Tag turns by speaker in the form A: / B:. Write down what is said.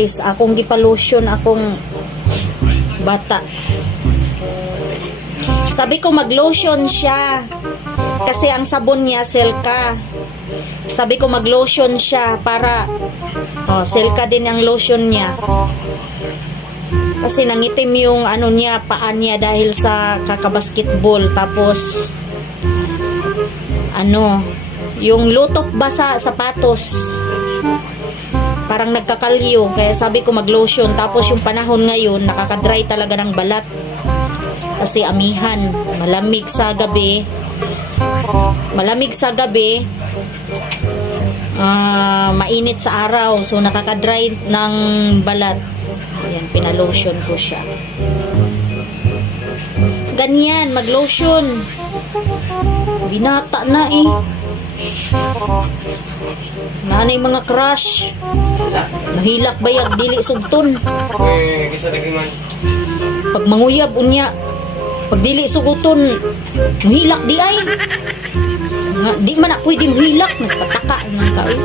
A: Guys, akong gipalusyon akong bata. Sabi ko maglotion siya. Kasi ang sabon niya Selka. Sabi ko maglotion siya para oh, Selka din ang lotion niya. Kasi nangitim yung ano niya, paan niya dahil sa kakabasketball. Tapos ano, yung lutok basa sapatos parang nagkakalyo kaya sabi ko maglotion. Tapos yung panahon ngayon nakakadry talaga ng balat. Kasi amihan malamig sa gabi. Malamig sa gabi. Ah, mainit sa araw. So nakakadry ng balat. Ayan pinalotion ko siya. Ganyan maglotion. Binata na eh nanay mga crush Nahilak bayag dili sugton.
B: Uy, gisa dagingan.
A: Pag manguyab unya, pag dili suguton, mahilak di ay. Nga, di man na pwede mahilak, nagpataka ng kaoy.